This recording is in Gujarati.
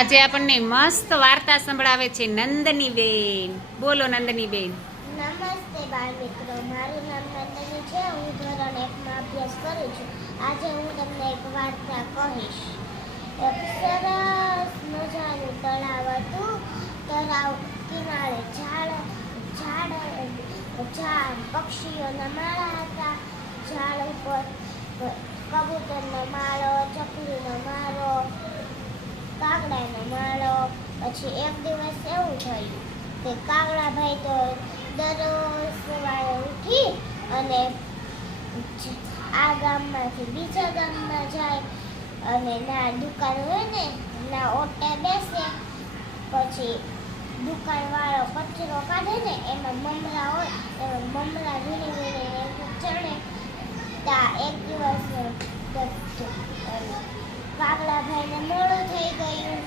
આજે આપણને મસ્ત વાર્તા સંભળાવે છે નંદની બેન. બોલો નંદની બેન. નમસ્તે બાળ મિત્રો, મારું નામ નંદની છે. હું ધોરણ 1 માં અભ્યાસ કરું છું. આજે હું તમને એક વાર્તા કહીશ. એક સરસ મજાનું તળાવ હતું. તળાવ કિનારે ઝાડ પક્ષીઓના માળા હતા. ઝાડ ઉપર કબૂતરનો માળો, ચકલીનો માળો, કાગડાનો માળો. પછી એક દિવસ એવું થયું કે કાગડાભાઈ તો દરરોજ સવારે ઉઠી અને આ ગામમાંથી બીજા ગામમાં જાય અને ના દુકાન હોય ને ના ઓટે બેસે. પછી દુકાનવાળો કચરો કાઢે ને એમાં મમરા હોય, એમાં મમરા વીણી વીણીને ચણે. એક દિવસ કાગડાભાઈને મોડું થઈ ગયું.